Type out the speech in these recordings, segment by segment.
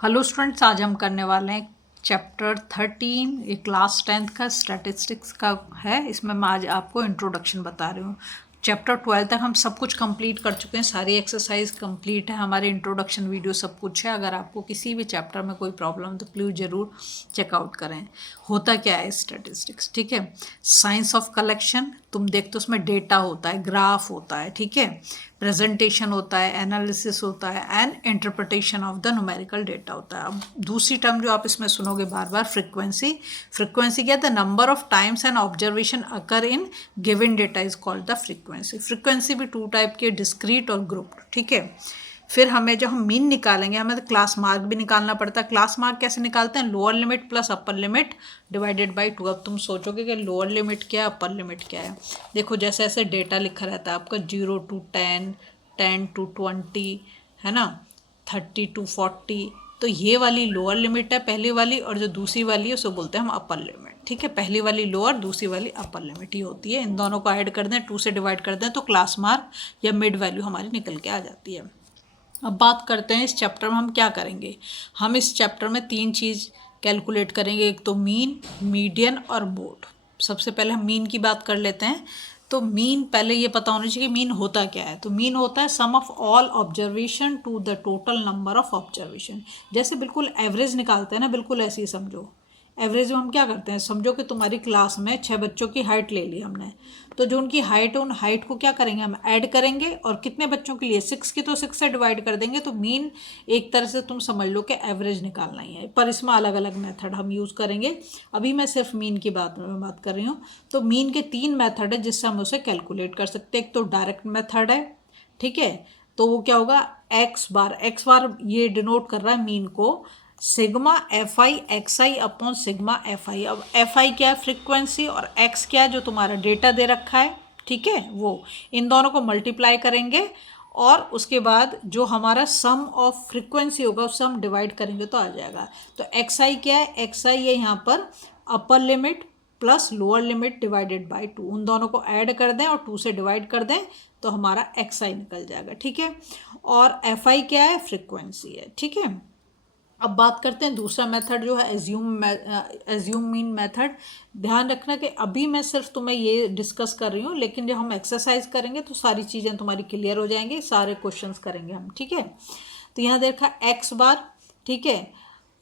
Hello students, आज हम करने वाले हैं चैप्टर 13, ये क्लास 10th का स्टैटिस्टिक्स का है। इसमें मैं आज आपको इंट्रोडक्शन बता रही हूँ। चैप्टर 12 तक हम सब कुछ कंप्लीट कर चुके हैं, सारी एक्सरसाइज कंप्लीट है, हमारे इंट्रोडक्शन वीडियो सब कुछ है। अगर आपको किसी भी चैप्टर में कोई प्रॉब्लम तो प्लीज़ ज़रूर चेकआउट करें। होता क्या है स्टैटिस्टिक्स, ठीक है, साइंस ऑफ कलेक्शन। तुम देखते हो उसमें डेटा होता है, ग्राफ होता है, ठीक है, प्रेजेंटेशन होता है, एनालिसिस होता है and interpretation of the numerical data होता है। अब दूसरी टर्म जो आप इसमें सुनोगे बार बार, फ्रीक्वेंसी। फ्रीक्वेंसी क्या है? The number of times and observation occur in given data is called the frequency. Frequency भी टू टाइप की, डिस्क्रीट और ग्रुप्ड, ठीक है। फिर हमें जब हम मीन निकालेंगे, हमें तो क्लास मार्क भी निकालना पड़ता है। क्लास मार्क कैसे निकालते हैं? Lower limit plus upper limit divided by 2। अब तुम सोचोगे कि लोअर लिमिट क्या है, अपर लिमिट क्या है। देखो जैसे ऐसे डेटा लिखा रहता है आपका 0 to 10, 10 to 20, है ना, 30 to 40। तो ये वाली लोअर लिमिट है पहली वाली, और जो दूसरी वाली है उसे बोलते हैं हम अपर लिमिट, ठीक है। पहली वाली लोअर, दूसरी वाली अपर लिमिट ही होती है। इन दोनों को ऐड कर दें, 2 से डिवाइड कर दें तो क्लास मार्क या मिड वैल्यू हमारी निकल के आ जाती है। अब बात करते हैं इस चैप्टर में हम क्या करेंगे। हम इस चैप्टर में 3 चीज़ कैलकुलेट करेंगे, एक तो मीन, मीडियन और मोड। सबसे पहले हम मीन की बात कर लेते हैं। तो मीन, पहले ये पता होना चाहिए कि मीन होता क्या है। तो मीन होता है sum of all observation to the total number of observation. जैसे बिल्कुल एवरेज निकालते हैं ना, बिल्कुल ऐसे ही समझो। एवरेज में हम क्या करते हैं, समझो कि तुम्हारी क्लास में 6 बच्चों की हाइट ले ली हमने, तो जो उनकी हाइट है उन हाइट को क्या करेंगे, हम ऐड करेंगे, और कितने बच्चों के लिए 6 की तो 6 से डिवाइड कर देंगे। तो मीन एक तरह से तुम समझ लो कि एवरेज निकालना ही है, पर इसमें अलग अलग मेथड हम यूज़ करेंगे। अभी मैं सिर्फ मीन की बात कर रही हूँ। तो मीन के 3 मेथड है जिससे हम उसे कैलकुलेट कर सकते हैं। एक तो डायरेक्ट मेथड है, ठीक है, तो वो क्या होगा, एक्स बार ये डिनोट कर रहा है मीन को, sigma F I x I upon sigma F i. अब एफ आई क्या है, फ्रीक्वेंसी, और एक्स क्या है, जो तुम्हारा डेटा दे रखा है, ठीक है, वो इन दोनों को मल्टीप्लाई करेंगे, और उसके बाद जो हमारा सम ऑफ फ्रीक्वेंसी होगा उससे हम डिवाइड करेंगे तो आ जाएगा। तो एक्स आई क्या है, एक्स आई है यहाँ पर upper limit plus lower limit divided by 2। उन दोनों को ऐड कर दें और 2 से डिवाइड कर दें तो हमारा एक्स आई निकल जाएगा, ठीक है। और एफ आई क्या है, फ्रीक्वेंसी है, ठीक है। अब बात करते हैं दूसरा मेथड जो है एज्यूम मीन मेथड। ध्यान रखना कि अभी मैं सिर्फ तुम्हें ये डिस्कस कर रही हूँ, लेकिन जब हम एक्सरसाइज करेंगे तो सारी चीज़ें तुम्हारी क्लियर हो जाएंगी, सारे क्वेश्चंस करेंगे हम, ठीक है। तो यहाँ देखा एक्स बार, ठीक है,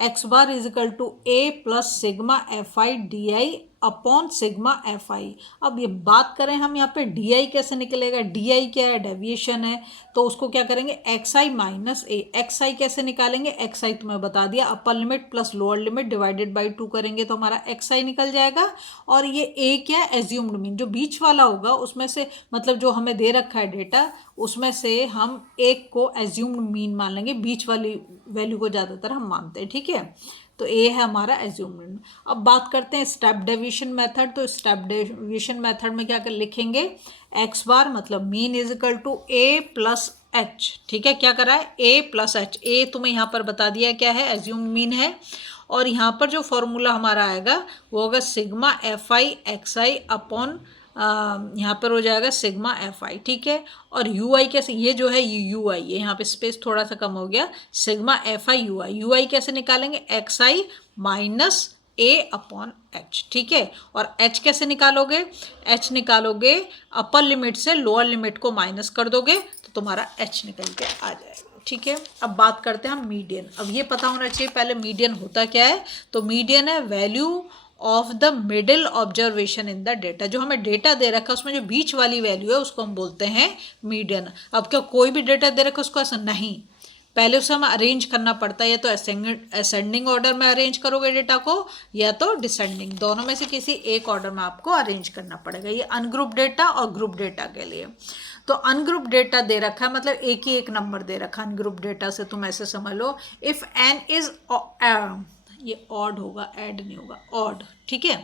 x bar is equal to a plus sigma F i d i upon sigma F i. अब ये बात करें हम यहाँ पे डी आई कैसे निकलेगा, डी आई क्या है, डेविएशन है, तो उसको क्या करेंगे, x I minus A. X आई कैसे निकालेंगे, एक्स आई तुम्हें बता दिया, upper limit plus lower limit divided by 2 करेंगे तो हमारा एक्स आई निकल जाएगा। और ये ए क्या है, एज्यूम्ड मीन, जो बीच वाला होगा उसमें से, मतलब जो हमें दे रखा है डेटा उसमें से हम एक को एज्यूम्ड मीन मान लेंगे, बीच वाली वैल्यू को ज़्यादातर हम मानते हैं, ठीक है। तो ए है हमारा एज्यूम्ड। अब बात करते हैं स्टेप डेविएशन मेथड। तो स्टेप डेविएशन मेथड में क्या कर लिखेंगे, एक्स बार मतलब mean is equal to a plus h, ठीक है। क्या करा है, ए प्लस एच। ए तुम्हें यहाँ पर बता दिया क्या है, एज्यूम्ड मीन है, और यहाँ पर जो फॉर्मूला हमारा आएगा वो होगा sigma F I x I upon यहाँ पर हो जाएगा सिग्मा एफ आई, ठीक है। और यू आई कैसे, ये जो है यू आई, ये यहाँ पे स्पेस थोड़ा सा कम हो गया, sigma F I U I. U I कैसे निकालेंगे, X I minus A upon H, ठीक है। और एच कैसे निकालोगे, एच निकालोगे अपर लिमिट से लोअर लिमिट को माइनस कर दोगे तो तुम्हारा एच निकल के आ जाएगा, ठीक है। अब बात करते हैं हम मीडियन। अब ये पता होना चाहिए पहले मीडियन होता क्या है। तो मीडियन है value of the middle observation in the data. जो हमें डेटा दे रखा है उसमें जो बीच वाली वैल्यू है उसको हम बोलते हैं मीडियन। अब क्या कोई भी डेटा दे रखा है उसको ऐसा नहीं, पहले उसे हमें अरेंज करना पड़ता है, या तो असेंडिंग ऑर्डर में अरेंज करोगे डेटा को, या तो डिसेंडिंग, दोनों में से किसी एक ऑर्डर में आपको अरेंज करना पड़ेगा। ये अनग्रुप डेटा और ग्रुप डेटा के लिए। तो अनग्रुप डेटा दे रखा है मतलब एक ही एक नंबर दे रखा है। अनग्रुप डेटा से तुम ऐसे समझ लो, इफ एन इज, ये ऑड होगा, ऐड नहीं होगा, ऑड, ठीक है।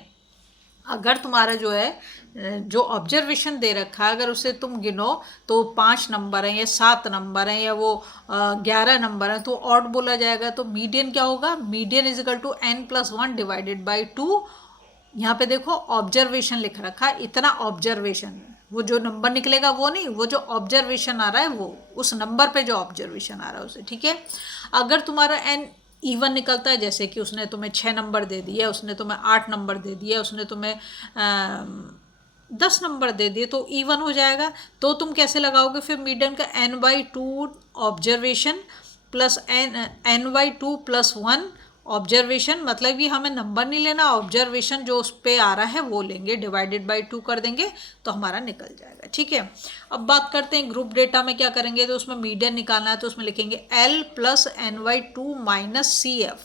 अगर तुम्हारा जो है जो ऑब्जर्वेशन दे रखा है अगर उसे तुम गिनो तो 5 नंबर हैं या 7 नंबर हैं या वो 11 नंबर हैं तो ऑड बोला जाएगा। तो मीडियन क्या होगा, median is equal to n plus 1 divided by 2। यहाँ पे देखो ऑब्जर्वेशन लिख रखा है, इतना ऑब्जर्वेशन, वो जो नंबर निकलेगा वो नहीं, वो जो ऑब्जर्वेशन आ रहा है वो, उस नंबर पे जो ऑब्जर्वेशन आ रहा है उसे, ठीक है। अगर तुम्हारा n इवन निकलता है, जैसे कि उसने तुम्हें 6 नंबर दे दिए, उसने तुम्हें 8 नंबर दे दिए, उसने तुम्हें 10 नंबर दे दिए, तो इवन हो जाएगा। तो तुम कैसे लगाओगे फिर मीडियन का, n/2 observation plus n/2 + 1 observation, मतलब कि हमें नंबर नहीं लेना, ऑब्जर्वेशन जो उस पर आ रहा है वो लेंगे, डिवाइडेड बाई 2 कर देंगे तो हमारा निकल जाएगा। ठीक है, अब बात करते हैं ग्रुप डेटा में क्या करेंगे। तो उसमें मीडियन निकालना है, तो उसमें लिखेंगे L + n/2 - CF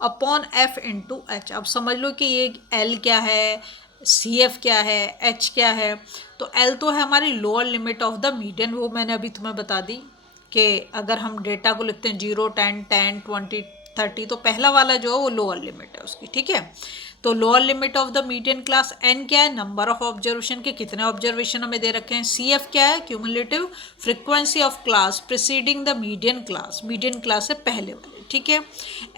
upon F × H। अब समझ लो कि ये L क्या है, CF क्या है, H क्या है। तो L तो है हमारी lower limit of the median, वो मैंने अभी तुम्हें बता दी कि अगर हम डेटा को लिखते हैं 0, 10, 10, 20, 30, तो पहला वाला जो है वो लोअर लिमिट है उसकी। ठीक है, तो lower limit of the median class. n क्या है, नंबर ऑफ ऑब्जर्वेशन के कितने ऑब्जर्वेशन हमें दे रखे हैं। CF क्या है, cumulative frequency of class preceding the median class, median class से पहले वाले। ठीक है,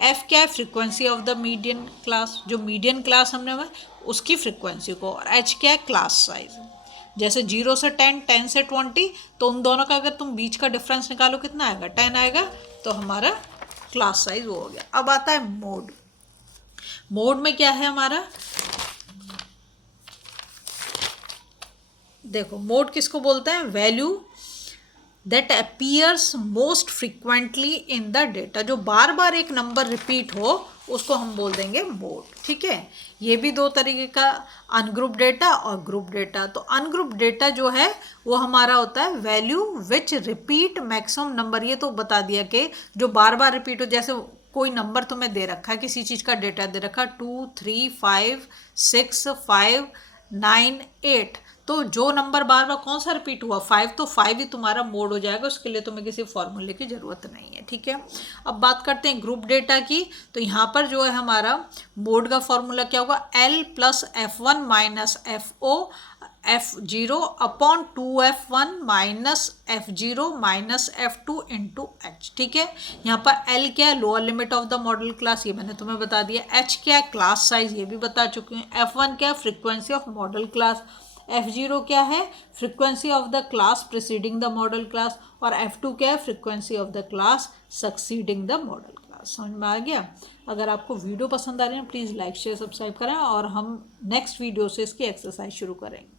F क्या है, frequency of the median class, जो मीडियन क्लास हमने उसकी फ्रीक्वेंसी को। और H क्या है, क्लास साइज। जैसे 0 से 10, 10 से 20, तो उन दोनों का अगर तुम बीच का डिफरेंस निकालो कितना आएगा, 10 आएगा, तो हमारा क्लास साइज वो हो गया। अब आता है मोड। मोड में क्या है हमारा, देखो मोड किसको बोलते हैं, value that appears most frequently in the data, जो बार बार एक नंबर रिपीट हो उसको हम बोल देंगे मोड। ठीक है, ये भी दो तरीके का, अनग्रुप डेटा और ग्रुप डेटा। तो अनग्रुप डेटा जो है वो हमारा होता है value which repeat maximum number, ये तो बता दिया कि जो बार बार रिपीट हो। जैसे कोई नंबर तुम्हें दे रखा है, किसी चीज़ का डेटा दे रखा है 2, 3, 5, 6, 5, 9, 8, तो जो नंबर बार बार कौन सा रिपीट हुआ, 5, तो 5 ही तुम्हारा मोड हो जाएगा। उसके लिए तुम्हें किसी फॉर्मूले की ज़रूरत नहीं है। ठीक है, अब बात करते हैं ग्रुप डेटा की। तो यहाँ पर जो है हमारा मोड का फॉर्मूला क्या होगा, L + F1 - FO F0 upon 2F1 - F0 - F2 × H। ठीक है, यहाँ पर L क्या है, lower limit of the model class, ये मैंने तुम्हें बता दिया। H क्या है, क्लास साइज, ये भी बता चुकी हूँ। F1 क्या है, frequency of model class. F0 क्या है, frequency of the class preceding the model class. और F2 क्या है, frequency of the class succeeding the model class. समझ में आ गया। अगर आपको वीडियो पसंद आ रही है प्लीज़ लाइक शेयर सब्सक्राइब करें, और हम नेक्स्ट वीडियो से इसकी एक्सरसाइज शुरू करेंगे।